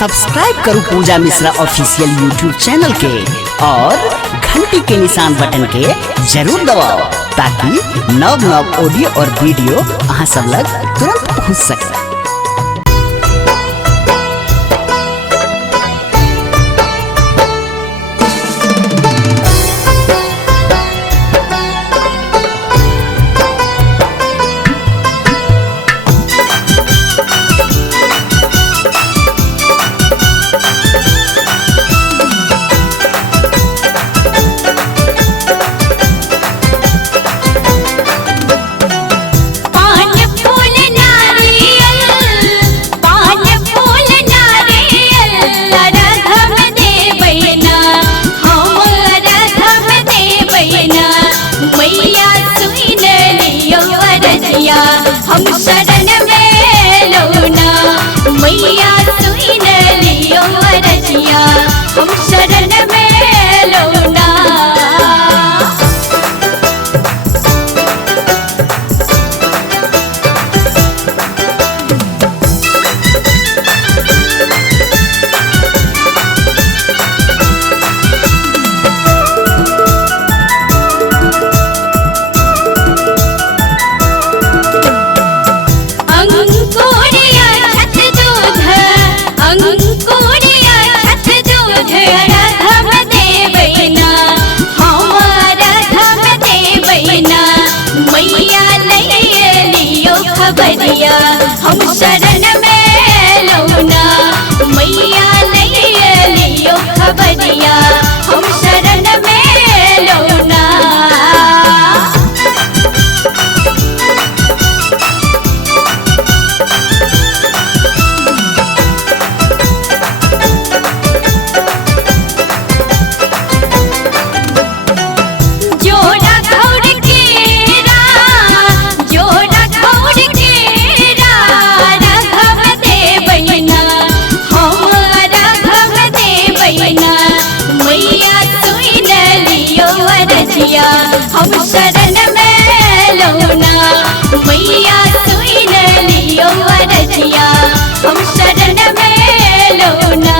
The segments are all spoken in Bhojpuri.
सब्सक्राइब करो पूजा मिश्रा ऑफिशियल यूट्यूब चैनल के और घंटी के निशान बटन के जरूर दबाओ ताकि नव नव ऑडियो और वीडियो अहाँ सब लग तुरंत पहुँच सके। हम शरण में लौना मैया सुन लियो रजिया हम शरण में लौना। खबरिया हम शरण में लौना मैया ले लियो खबरिया हम शरण में लौना। हम शरण में लौना मैया सुन लियो रजिया हम शरण में लौना।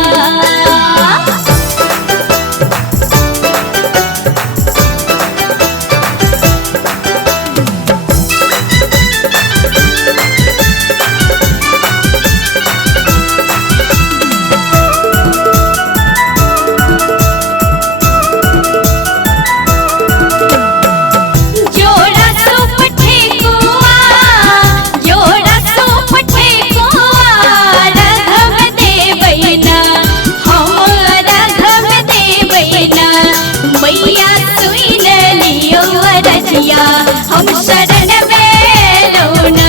हम शरण में लौना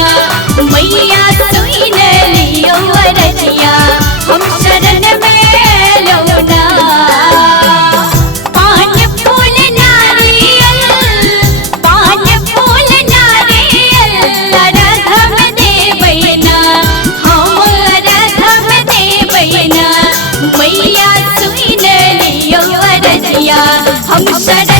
मैया सुन लियो रजिया हम शरण में लौना। पान फूल नारियल रघम देवैना हम रघम देवैना मैया सुन लियो रजिया हम शरण